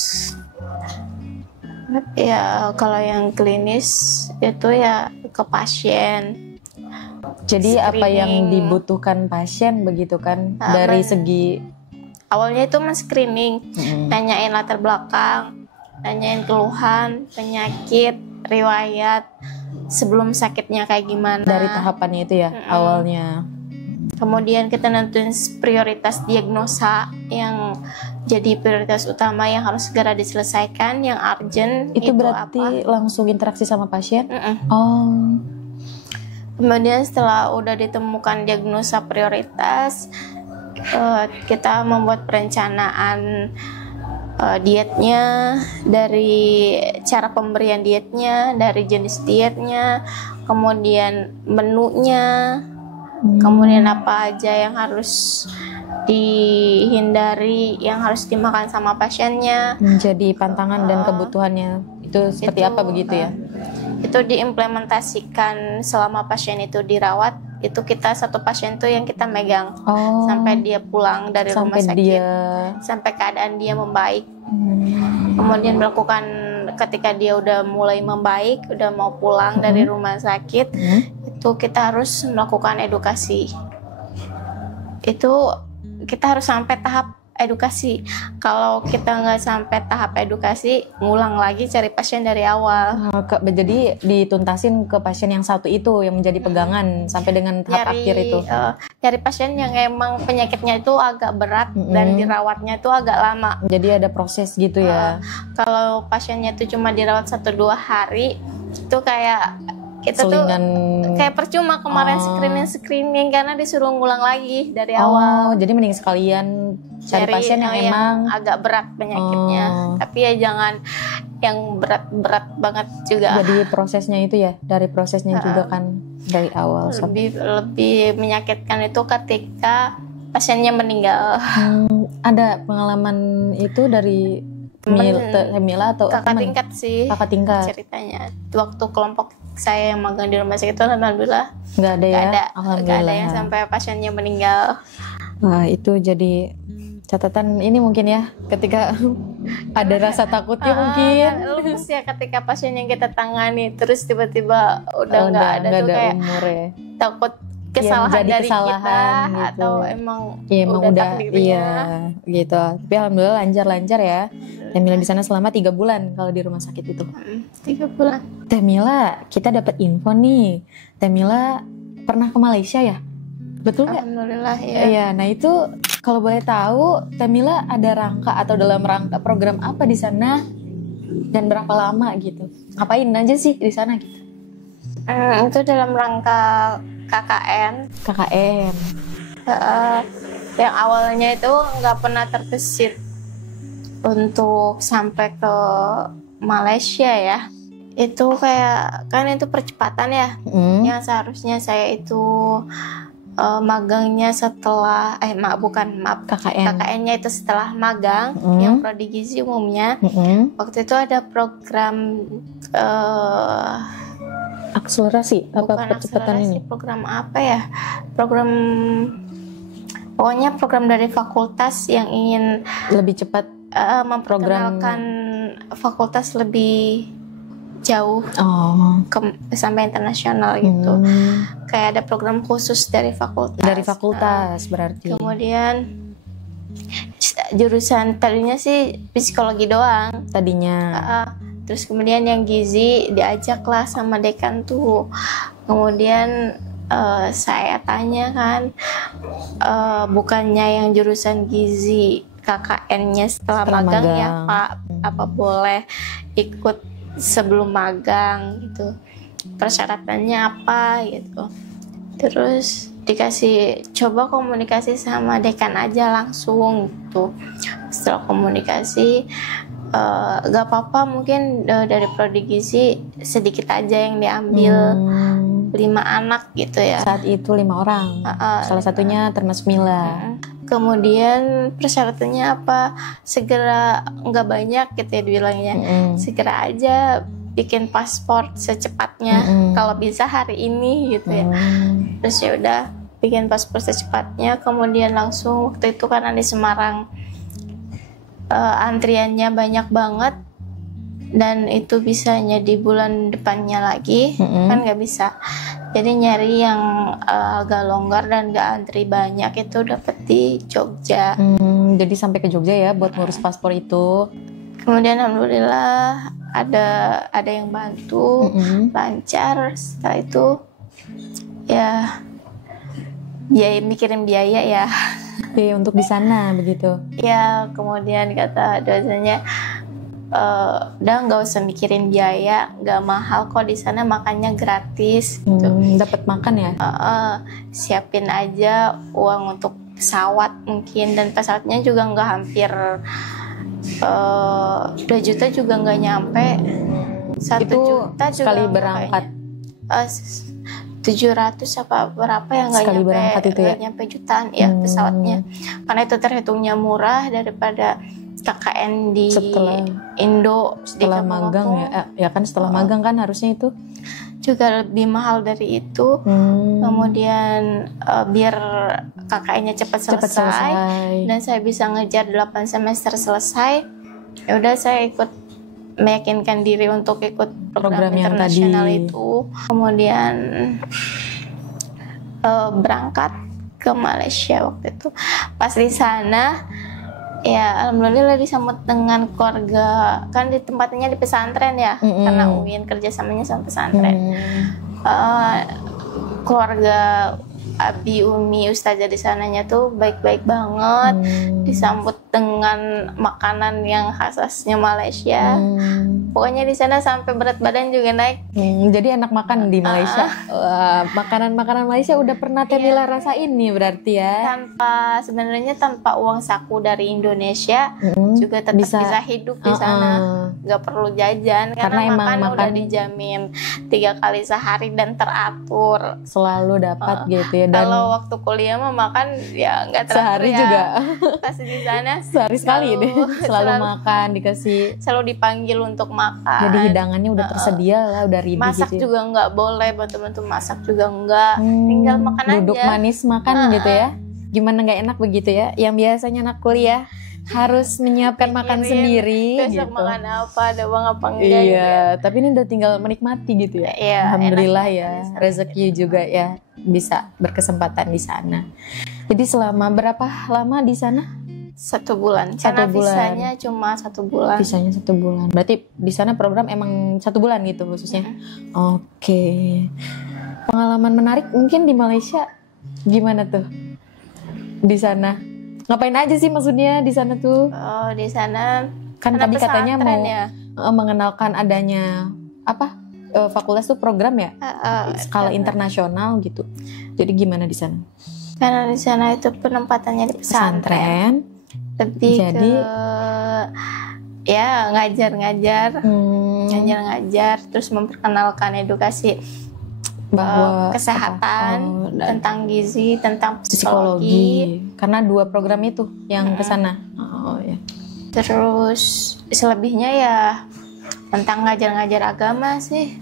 ya kalau yang klinis itu ya ke pasien. Jadi screening. Apa yang dibutuhkan pasien begitu kan? Dari segi awalnya itu screening, nanyain latar belakang, nanyain keluhan, penyakit, riwayat sebelum sakitnya kayak gimana. Dari tahapannya itu ya awalnya. Kemudian kita nentuin prioritas diagnosa yang jadi prioritas utama yang harus segera diselesaikan, yang urgent. Itu berarti langsung interaksi sama pasien? Kemudian setelah udah ditemukan diagnosa prioritas, kita membuat perencanaan dietnya, dari cara pemberian dietnya, dari jenis dietnya, kemudian menunya, kemudian apa aja yang harus dihindari, yang harus dimakan sama pasiennya, menjadi pantangan dan kebutuhannya itu seperti apa begitu ya? Itu diimplementasikan selama pasien itu dirawat. Itu kita satu pasien tuh yang kita megang sampai dia pulang dari rumah sakit, sampai keadaan dia membaik. Kemudian melakukan ketika dia udah mulai membaik, udah mau pulang dari rumah sakit, itu kita harus melakukan edukasi. Itu kita harus sampai tahap edukasi. Kalau kita nggak sampai tahap edukasi, ngulang lagi cari pasien dari awal. Jadi dituntasin ke pasien yang satu itu yang menjadi pegangan sampai dengan tahap akhir itu. Nyari pasien yang emang penyakitnya itu agak berat dan dirawatnya itu agak lama. Jadi ada proses gitu ya. Kalau pasiennya itu cuma dirawat 1-2 hari, itu kayak kita Selingan... tuh kayak percuma kemarin screening karena disuruh ngulang lagi dari awal. Jadi mending sekalian cari pasien yang emang agak berat penyakitnya. Tapi ya jangan yang berat-berat banget juga. Jadi prosesnya itu ya, dari prosesnya juga kan dari awal. Lebih menyakitkan itu ketika pasiennya meninggal. Ada pengalaman itu dari Mila atau kakak tingkat sih? Kakak tingkat. Ceritanya waktu kelompok saya yang magang di rumah sakit itu alhamdulillah nggak ada ya. Nggak ada yang sampai pasiennya meninggal. Wah, itu jadi catatan ini mungkin ya, ketika ada rasa takutnya mungkin. Lemes ya ketika pasien yang kita tangani terus tiba-tiba udah nggak ada tuh kayak umur ya. Takut kesalahan dari kita gitu. Atau emang udah takdirnya. Gitu. Tapi alhamdulillah lancar ya. Teh Mila di sana selama 3 bulan kalau di rumah sakit itu. 3 bulan. Teh Mila, kita dapat info nih. Teh Mila pernah ke Malaysia ya? Betul nggak? Alhamdulillah ya. Iya, nah itu kalau boleh tahu, Teh Mila ada rangka atau dalam rangka program apa di sana dan berapa lama gitu? Ngapain aja sih di sana gitu? Itu dalam rangka KKN. KKN. Yang awalnya itu nggak pernah terbesit untuk sampai ke Malaysia ya. Itu kayak kan itu percepatan ya. Yang seharusnya saya itu magangnya setelah KKN-nya itu setelah magang, yang prodi gizi umumnya. Waktu itu ada program akselerasi apa percepatan ini? Program apa ya? Pokoknya program dari fakultas yang ingin lebih cepat memperkenalkan fakultas lebih jauh sampai internasional gitu. Kayak ada program khusus dari fakultas. Dari fakultas berarti. Kemudian jurusan tadinya sih psikologi doang. Tadinya. Terus kemudian yang gizi diajaklah sama dekan tuh. Kemudian saya tanya kan, bukannya yang jurusan gizi KKN-nya setelah magang ya Pak, apa boleh ikut sebelum magang gitu, persyaratannya apa gitu. Terus dikasih coba komunikasi sama dekan aja langsung gitu. Setelah komunikasi gak apa-apa mungkin dari prodi gizi sedikit aja yang diambil, 5 anak gitu ya. Saat itu 5 orang, salah satunya termasuk Mila. Kemudian persyaratannya apa? Segera, nggak banyak gitu ya dibilangnya. Segera aja bikin paspor secepatnya. Kalau bisa hari ini gitu ya. Terus ya udah bikin paspor secepatnya. Kemudian langsung waktu itu karena di Semarang antriannya banyak banget. Dan itu bisanya di bulan depannya lagi, kan nggak bisa. Jadi nyari yang agak longgar dan nggak antri banyak itu dapat di Jogja. Jadi sampai ke Jogja ya buat ngurus paspor itu. Kemudian alhamdulillah ada yang bantu, lancar. Setelah itu ya mikirin biaya ya. Oke, untuk di sana begitu. Ya kemudian kata dosennya, udah nggak usah mikirin biaya, nggak mahal kok di sana, makannya gratis gitu. Dapat makan ya? Siapin aja uang untuk pesawat mungkin, dan pesawatnya juga nggak hampir 2 juta juga nggak nyampe, 1 juta juga sekali berangkat 700 apa berapa yang nggak nyampe berangkat itu ya? nyampe jutaan ya pesawatnya, karena itu terhitungnya murah daripada KKN di Indo setelah magang ya kan setelah magang kan harusnya itu juga lebih mahal dari itu. Kemudian biar KKN-nya cepat selesai dan saya bisa ngejar 8 semester selesai, ya udah saya ikut meyakinkan diri untuk ikut program internasional itu. Kemudian berangkat ke Malaysia waktu itu. Pas di sana Ya, alhamdulillah disambut dengan keluarga. Kan di tempatnya di pesantren ya, karena UIN kerjasamanya sama pesantren. Keluarga Abi, Umi, Ustazah di sananya tuh baik-baik banget. Disambut dengan makanan yang khasnya Malaysia. Pokoknya di sana sampai berat badan juga naik. Jadi enak makan di Malaysia. Makanan-makanan Malaysia udah pernah Temila rasain nih berarti ya. Sebenarnya tanpa uang saku dari Indonesia juga tetap bisa hidup di sana. Gak perlu jajan karena makan udah dijamin 3 kali sehari dan teratur. Selalu dapat gitu ya. Dan kalau waktu kuliah mah makan ya nggak teratur sehari ya. juga. Pasti di sana sehari sekali deh. Selalu makan dikasih. Selalu dipanggil untuk makan. Jadi hidangannya udah tersedia lah, udah ready masak gitu. Juga nggak boleh, bantu-bantu masak juga nggak. Tinggal makan duduk aja. Manis makan gitu ya. Gimana nggak enak begitu ya? Yang biasanya anak kuliah harus menyiapkan makan sendiri besok gitu. Makan apa, ada uang apa enggak iya, gitu ya. Tapi ini udah tinggal menikmati gitu ya. Iya, alhamdulillah ya, rezeki juga ya bisa berkesempatan di sana. Jadi selama berapa lama di sana? 1 bulan. 1 Karena bulan. visanya cuma 1 bulan. Visanya 1 bulan. Berarti di sana program emang 1 bulan gitu khususnya. Oke. Pengalaman menarik mungkin di Malaysia gimana tuh? Di sana ngapain aja sih maksudnya di sana tuh? Oh, di sana kan tadi katanya mau ya? Mengenalkan adanya apa? Fakultas tuh program ya? Skala internasional gitu. Jadi gimana di sana? Karena di sana itu penempatannya di pesantren. Lebih jadi ya ngajar-ngajar terus memperkenalkan edukasi bahwa kesehatan, tentang gizi, tentang psikologi. Karena 2 program itu yang ke sana. Oh ya. Terus selebihnya ya tentang ngajar-ngajar agama sih.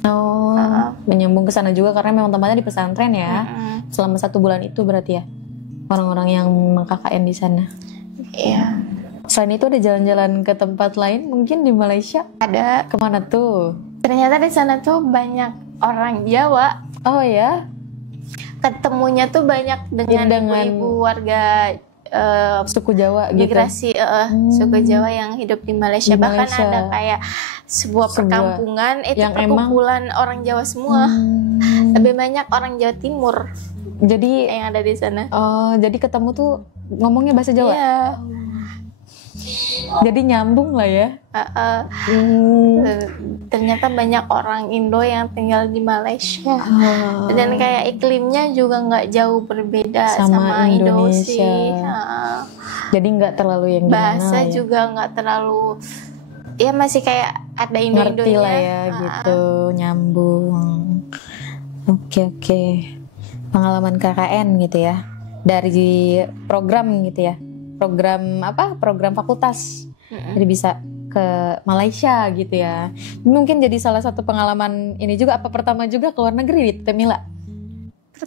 Menyambung ke sana juga karena memang tempatnya di pesantren ya. Selama 1 bulan itu berarti ya. Orang-orang yang KKN di sana. Iya. Selain itu ada jalan-jalan ke tempat lain mungkin di Malaysia? Ada. Kemana tuh? Ternyata di sana tuh banyak orang Jawa. Oh ya? Ketemunya tuh banyak dengan ibu-ibu warga suku Jawa gitu. Migrasi suku Jawa yang hidup di Malaysia. Bahkan ada kayak sebuah perkampungan itu yang perkumpulan orang Jawa semua. Lebih banyak orang Jawa Timur. Jadi yang ada di sana. Oh, jadi ketemu tuh ngomongnya bahasa Jawa? Iya. Jadi nyambung lah ya. Ternyata banyak orang Indo yang tinggal di Malaysia. Dan kayak iklimnya juga nggak jauh berbeda sama Indonesia. Jadi nggak terlalu yang bahasa ya? Juga nggak terlalu, ya masih kayak ada Indo-Indonya. Ngerti lah ya gitu, nyambung. Oke. Pengalaman KKN gitu ya. Dari program gitu ya. Program apa? Program fakultas. Jadi bisa ke Malaysia gitu ya. Mungkin jadi salah satu pengalaman ini juga apa pertama juga ke luar negeri Temila.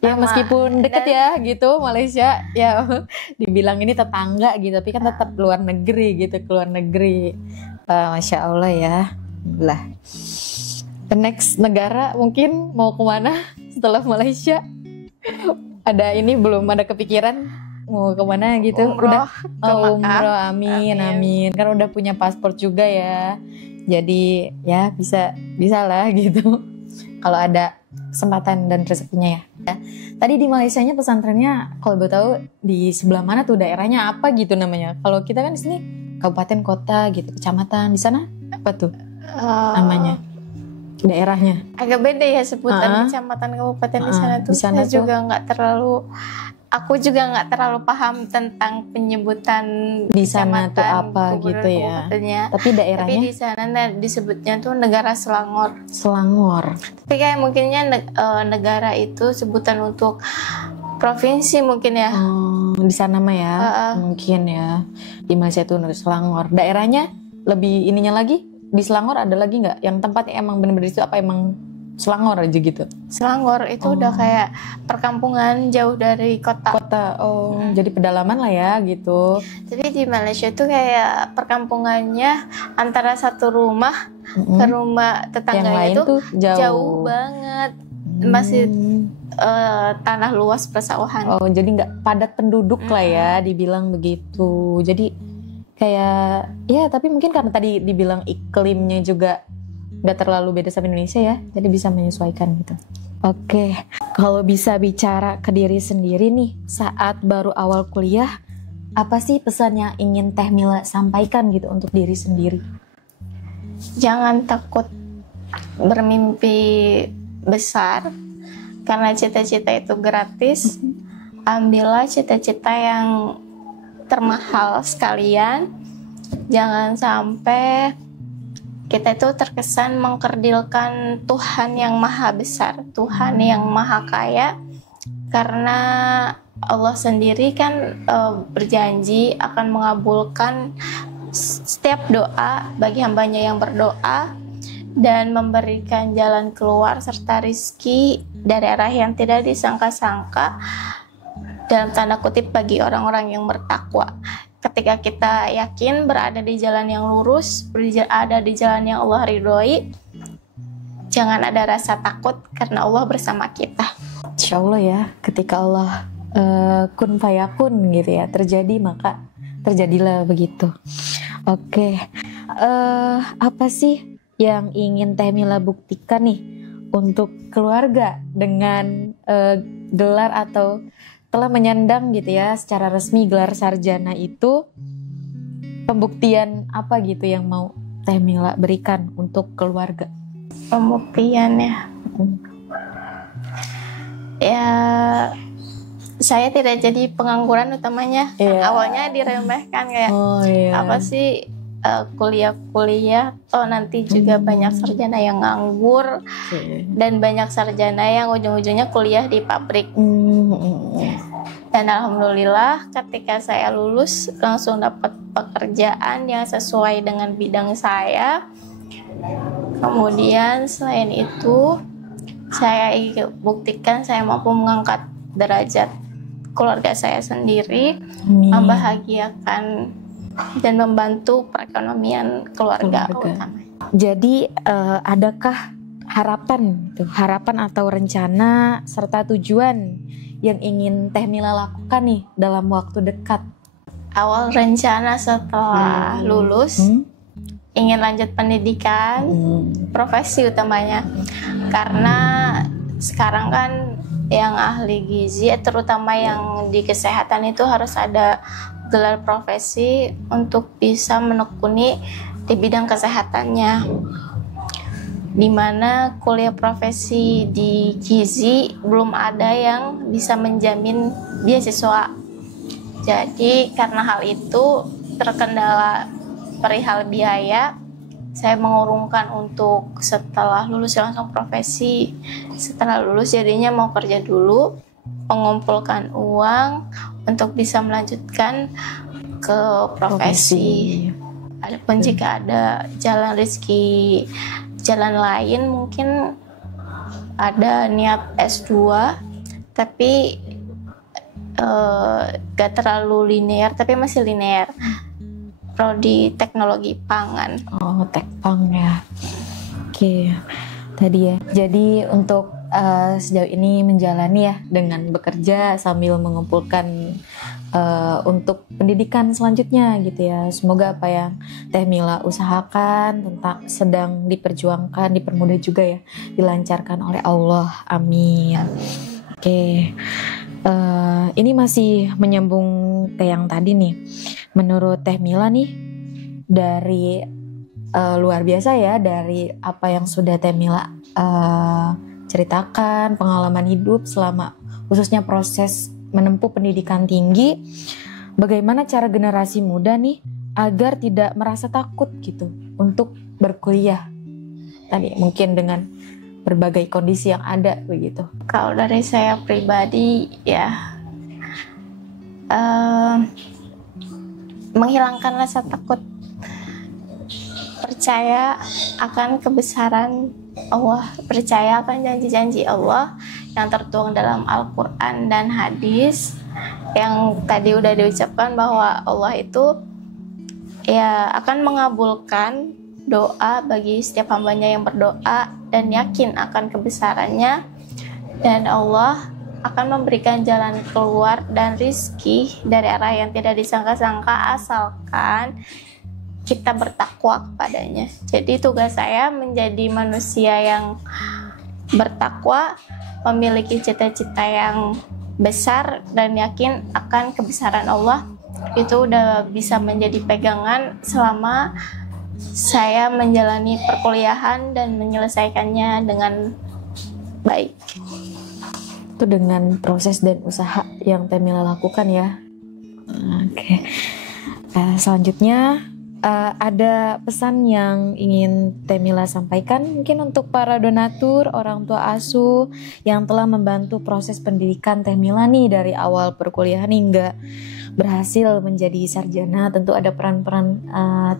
Ya meskipun deket ya gitu Malaysia ya dibilang ini tetangga gitu tapi kan tetap luar negeri gitu, ke luar negeri. Masya Allah ya. Lah. The next negara mungkin mau kemana setelah Malaysia? Ada ini belum ada kepikiran? Mau kemana gitu? Umroh, umroh, amin. Kan udah punya paspor juga ya. Jadi ya bisa lah gitu. Kalau ada kesempatan dan rezekinya ya. Tadi di Malaysianya pesantrennya kalau boleh tahu di sebelah mana tuh, daerahnya apa gitu namanya? Kalau kita kan di sini kabupaten, kota gitu, kecamatan. Di sana apa tuh namanya? Daerahnya? Agak beda ya sebutan kecamatan, kabupaten di sana tuh. Saya juga nggak terlalu. Aku juga nggak terlalu paham tentang penyebutan di sana tuh apa gitu ya. Tapi daerahnya? Tapi di sana disebutnya tuh negara Selangor. Selangor. Tapi kayak mungkinnya negara itu sebutan untuk provinsi mungkin ya. Di sana mah ya, mungkin ya. Di Malaysia tuh negara Selangor. Daerahnya lebih ininya lagi, di Selangor ada lagi nggak? Yang tempatnya emang bener-bener itu apa emang Selangor aja gitu? Selangor itu udah kayak perkampungan jauh dari kota. Jadi pedalaman lah ya gitu. Tapi di Malaysia tuh kayak perkampungannya antara satu rumah ke rumah tetangganya itu jauh banget. Masih tanah luas persawahan. Jadi nggak padat penduduk lah ya, dibilang begitu. Jadi kayak ya, tapi mungkin karena tadi dibilang iklimnya juga nggak terlalu beda sama Indonesia ya, jadi bisa menyesuaikan gitu. Oke, kalau bisa bicara ke diri sendiri nih saat baru awal kuliah, apa sih pesan yang ingin Teh Mila sampaikan gitu untuk diri sendiri? Jangan takut bermimpi besar, karena cita-cita itu gratis. Ambillah cita-cita yang termahal sekalian. Jangan sampai kita itu terkesan mengkerdilkan Tuhan yang maha besar, Tuhan yang maha kaya, karena Allah sendiri kan berjanji akan mengabulkan setiap doa bagi hambanya yang berdoa dan memberikan jalan keluar serta rizki dari arah yang tidak disangka-sangka, dalam tanda kutip, bagi orang-orang yang bertakwa. Ketika kita yakin berada di jalan yang lurus, berada di jalan yang Allah ridhoi, jangan ada rasa takut karena Allah bersama kita. Insya Allah ya, ketika Allah kun fayakun gitu ya, terjadi maka terjadilah begitu. Oke, apa sih yang ingin Teh Mila buktikan nih untuk keluarga dengan gelar atau telah menyandang gitu ya secara resmi gelar sarjana itu? Pembuktian apa gitu yang mau Teh Mila berikan untuk keluarga? Pembuktian ya saya tidak jadi pengangguran utamanya. Awalnya diremehkan kayak apa sih kuliah nanti juga banyak sarjana yang nganggur dan banyak sarjana yang ujung-ujungnya kuliah di pabrik. Dan alhamdulillah ketika saya lulus langsung dapat pekerjaan yang sesuai dengan bidang saya. Kemudian selain itu saya buktikan saya mampu mengangkat derajat keluarga saya sendiri, membahagiakan dan membantu perekonomian keluarga. Jadi adakah harapan atau rencana serta tujuan yang ingin Teh Mila lakukan nih dalam waktu dekat? Awal rencana setelah lulus ingin lanjut pendidikan, profesi utamanya, karena sekarang kan yang ahli gizi, terutama yang di kesehatan itu harus ada gelar profesi untuk bisa menekuni di bidang kesehatannya, dimana kuliah profesi di gizi belum ada yang bisa menjamin beasiswa. Jadi karena hal itu terkendala perihal biaya, saya mengurungkan untuk setelah lulus langsung profesi. Setelah lulus jadinya mau kerja dulu, mengumpulkan uang untuk bisa melanjutkan ke profesi. Adapun jika ada jalan rezeki jalan lain, mungkin ada niat S2 tapi gak terlalu linear, tapi masih linear, prodi teknologi pangan. Oh, tekpang ya. Oke, tadi ya. Jadi untuk sejauh ini menjalani ya dengan bekerja sambil mengumpulkan untuk pendidikan selanjutnya gitu ya. Semoga apa yang Teh Mila usahakan tentang sedang diperjuangkan, dipermudah juga ya, dilancarkan oleh Allah. Amin. Oke, ini masih menyambung ke yang tadi nih. Menurut Teh Mila nih, dari luar biasa ya, dari apa yang sudah Teh Mila ceritakan, pengalaman hidup selama khususnya proses menempuh pendidikan tinggi, bagaimana cara generasi muda nih agar tidak merasa takut gitu untuk berkuliah tadi, mungkin dengan berbagai kondisi yang ada begitu. Kalau dari saya pribadi ya, menghilangkan rasa takut, percaya akan kebesaran Allah, percaya akan janji-janji Allah yang tertuang dalam Al-Quran dan hadis, yang tadi udah diucapkan bahwa Allah itu ya akan mengabulkan doa bagi setiap hambanya yang berdoa dan yakin akan kebesarannya, dan Allah akan memberikan jalan keluar dan rizki dari arah yang tidak disangka-sangka asalkan kita bertakwa kepadanya. Jadi tugas saya menjadi manusia yang bertakwa, memiliki cita-cita yang besar dan yakin akan kebesaran Allah. Itu udah bisa menjadi pegangan selama saya menjalani perkuliahan dan menyelesaikannya dengan baik. Itu dengan proses dan usaha yang Temila lakukan ya. Oke. Selanjutnya ada pesan yang ingin Temila sampaikan mungkin untuk para donatur, orang tua asuh yang telah membantu proses pendidikan Temila nih dari awal perkuliahan hingga berhasil menjadi sarjana. Tentu ada peran-peran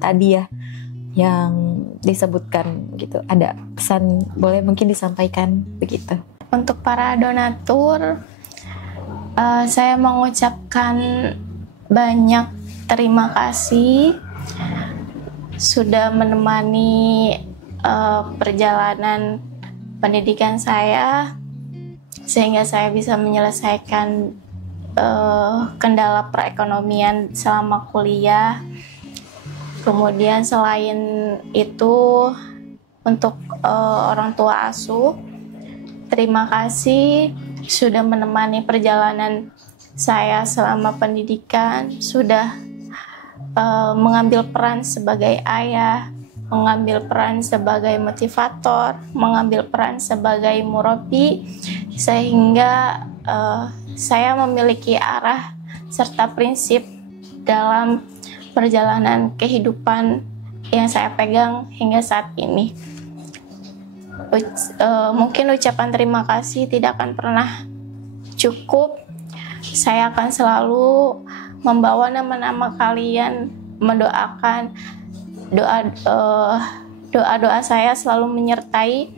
tadi ya yang disebutkan gitu. Ada pesan boleh mungkin disampaikan begitu. Untuk para donatur, saya mengucapkan banyak terima kasih sudah menemani perjalanan pendidikan saya sehingga saya bisa menyelesaikan kendala perekonomian selama kuliah. Kemudian selain itu untuk orang tua asuh, terima kasih sudah menemani perjalanan saya selama pendidikan, sudah mengambil peran sebagai ayah, mengambil peran sebagai motivator, mengambil peran sebagai murabi, sehingga saya memiliki arah serta prinsip dalam perjalanan kehidupan yang saya pegang hingga saat ini. Mungkin ucapan terima kasih tidak akan pernah cukup. Saya akan selalu membawa nama-nama kalian, mendoakan doa-doa saya selalu menyertai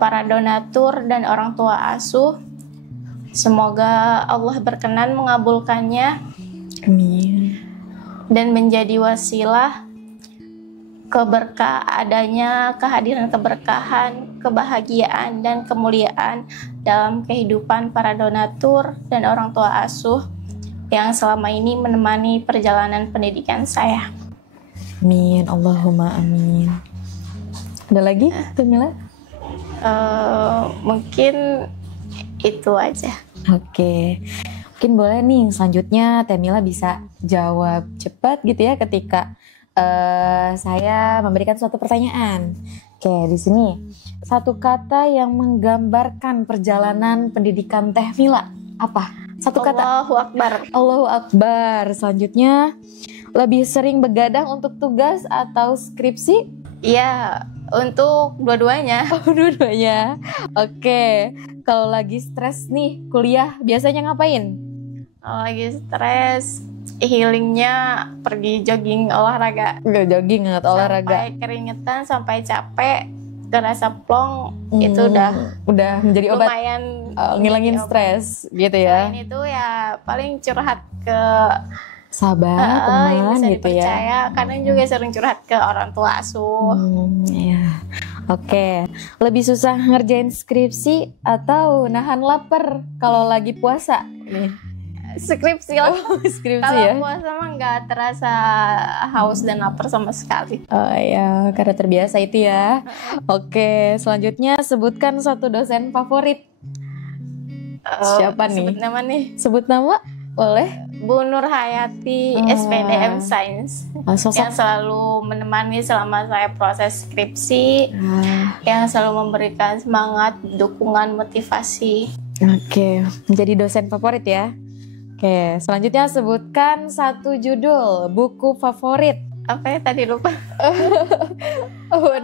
para donatur dan orang tua asuh. Semoga Allah berkenan mengabulkannya. Amin. Dan menjadi wasilah adanya kehadiran keberkahan, kebahagiaan, dan kemuliaan dalam kehidupan para donatur dan orang tua asuh yang selama ini menemani perjalanan pendidikan saya. Amin, Allahumma amin. Ada lagi, Temila? Mungkin itu aja. Oke. Mungkin boleh nih selanjutnya Temila bisa jawab cepat gitu ya ketika saya memberikan suatu pertanyaan. Oke, di sini satu kata yang menggambarkan perjalanan pendidikan Temila apa? Satu kata. Allahu Akbar. Allahu Akbar. Selanjutnya, lebih sering begadang untuk tugas atau skripsi? Iya, untuk dua-duanya. Oh, dua-duanya. Oke. Kalau lagi stres nih, kuliah biasanya ngapain? Kalau lagi stres, healingnya pergi jogging olahraga. Gak jogging atau olahraga? Sampai keringetan, sampai capek, kerasa plong, itu udah menjadi obat lumayan ngilangin stres gitu ya. Selain itu ya paling curhat ke sahabat, teman yang bisa gitu dipercaya. ya. Kadang juga sering curhat ke orang tua asuh. Ya. Oke, lebih susah ngerjain skripsi atau nahan lapar kalau lagi puasa? Nih. Skripsi lah. Skripsi kalau ya. puasa mah nggak terasa haus dan lapar sama sekali. Oh ya, karena terbiasa itu ya. Oke, selanjutnya sebutkan satu dosen favorit. Siapa nih? Sebut nama nih. Sebut nama? Boleh? Bu Nur Hayati, SPDM Sains. Yang selalu menemani selama saya proses skripsi. Yang selalu memberikan semangat, dukungan, motivasi. Oke, menjadi dosen favorit ya. Oke, selanjutnya sebutkan satu judul buku favorit. Apa ya tadi lupa?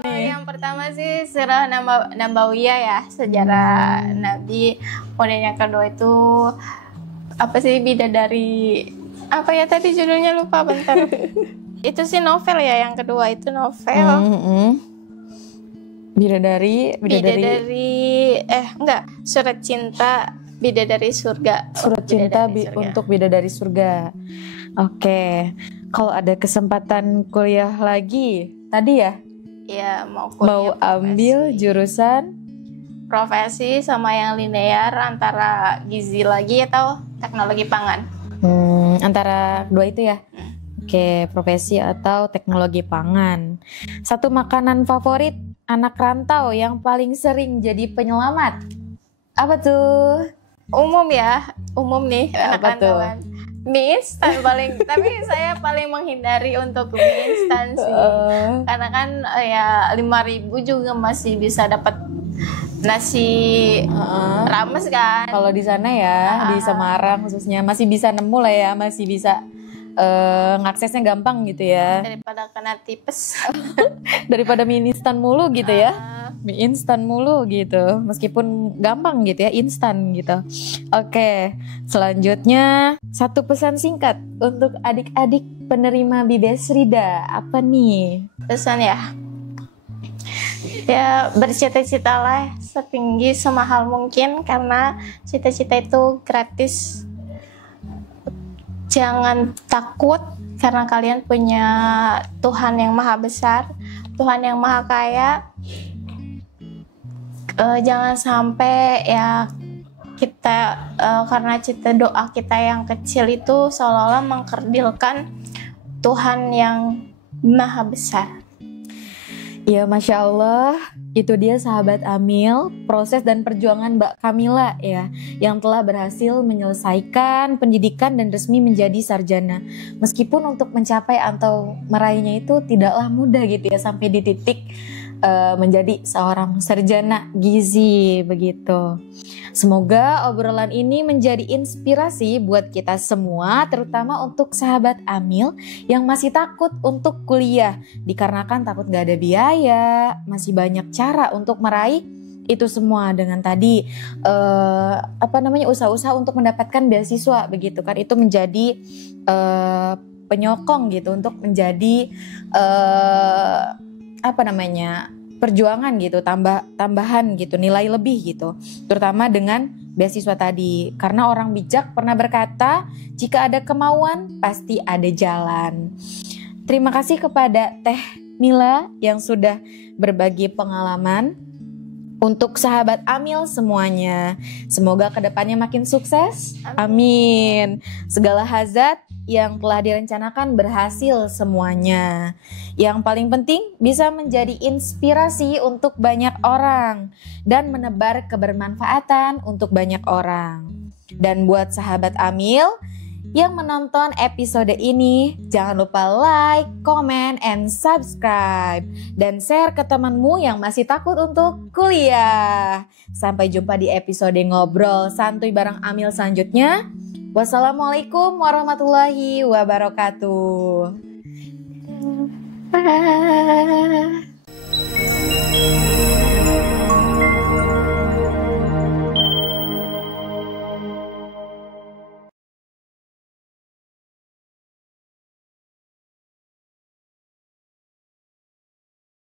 Yang pertama sih Sirah Nabawiyah ya, sejarah Nabi. Kemudian yang kedua itu apa sih Bidadari? Apa ya tadi judulnya lupa bentar. Itu sih novel ya, yang kedua itu novel. Bidadari enggak, Surat Cinta Bidadari Surga. Surat Cinta untuk Bidadari Surga. Oke. Kalau ada kesempatan kuliah lagi, tadi ya? Iya, mau ambil jurusan profesi sama yang linear antara gizi lagi atau teknologi pangan. Antara dua itu ya. Oke, profesi atau teknologi pangan. Satu makanan favorit anak rantau yang paling sering jadi penyelamat. Apa tuh? Umum nih anak Apa tuh? rantauan. Mie instan paling, tapi saya paling menghindari untuk mie instan sih. Karena kan ya 5.000 juga masih bisa dapat nasi rames kan. Kalau di sana ya, di Semarang khususnya masih bisa nemu lah ya, masih bisa ngaksesnya gampang gitu ya. Daripada kena tipes. Daripada mie instan mulu gitu ya. Mie instan mulu gitu. Meskipun gampang gitu ya, instan gitu. Oke, selanjutnya satu pesan singkat untuk adik-adik penerima Bibes Rida. Apa nih? Pesan ya. Ya bercita-citalah setinggi semahal mungkin karena cita-cita itu gratis. Jangan takut karena kalian punya Tuhan yang maha besar, Tuhan yang maha kaya. Jangan sampai ya kita karena doa kita yang kecil itu seolah-olah mengkerdilkan Tuhan yang maha besar. Ya, Masya Allah, itu dia sahabat Amil, proses dan perjuangan Mbak Kamila ya, yang telah berhasil menyelesaikan pendidikan dan resmi menjadi sarjana. Meskipun untuk mencapai atau meraihnya itu tidaklah mudah gitu ya, sampai di titik menjadi seorang sarjana gizi begitu. Semoga obrolan ini menjadi inspirasi buat kita semua, terutama untuk sahabat Amil yang masih takut untuk kuliah dikarenakan takut gak ada biaya, masih banyak cara untuk meraih itu semua dengan tadi usaha-usaha untuk mendapatkan beasiswa begitu kan, itu menjadi penyokong gitu untuk menjadi perjuangan gitu, tambahan gitu, nilai lebih gitu, terutama dengan beasiswa tadi. Karena orang bijak pernah berkata, jika ada kemauan pasti ada jalan. Terima kasih kepada Teh Mila yang sudah berbagi pengalaman. Untuk sahabat Amil semuanya, semoga kedepannya makin sukses. Amin. Segala hazard yang telah direncanakan berhasil semuanya. Yang paling penting bisa menjadi inspirasi untuk banyak orang dan menebar kebermanfaatan untuk banyak orang. Dan buat sahabat Amil yang menonton episode ini, jangan lupa like, comment, and subscribe. Dan share ke temanmu yang masih takut untuk kuliah. Sampai jumpa di episode ngobrol santuy bareng Amil selanjutnya. Wassalamualaikum warahmatullahi wabarakatuh.